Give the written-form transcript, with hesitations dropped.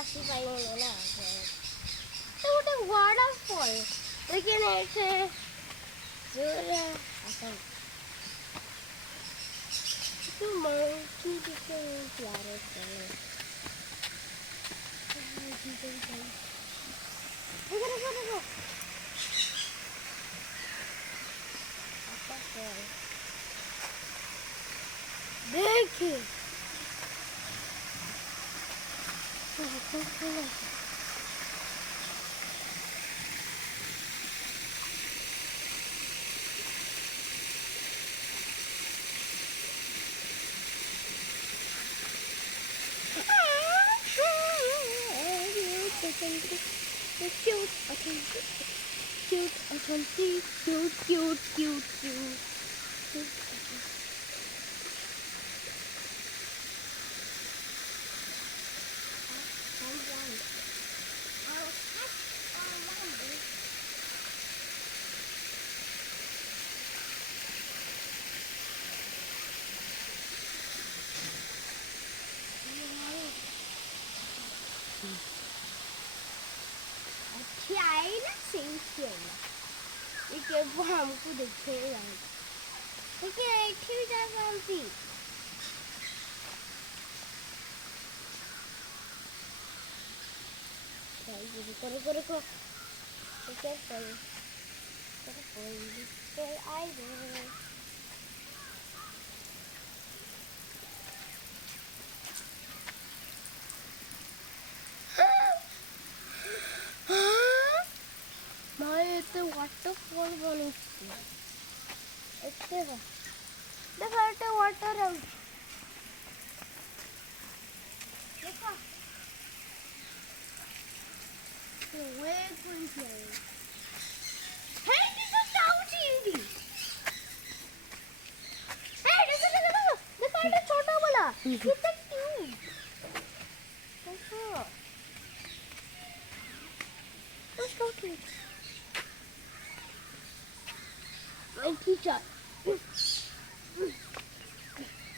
ଆସିପାରିବନି ନା ତ ଗୋଟେ ୱାଟରଫଲ୍ लेकिन ऐसे जोर आसान तो मंकी किसे प्यारे चले देखो देखो देखो देखिए cute, authentic, cute, authentic, cute, cute, cute, cute. अच्छी आई ना सही खेलना लेकिन वो हमको दिखेगा लेकिन ऐठी भी जा सकती रुको रुको क्या कर आई गए waterfall बनुଛି ଏତେ ଦେଖ ଏତେ water ଆଉଛି ଦେଖ वे कोई है हे देखो जाଉଛି ଏଠି हे देखो देखो देखो ଏଟା छोटा वाला कितना क्यूट देखो तो क्यूट My teacher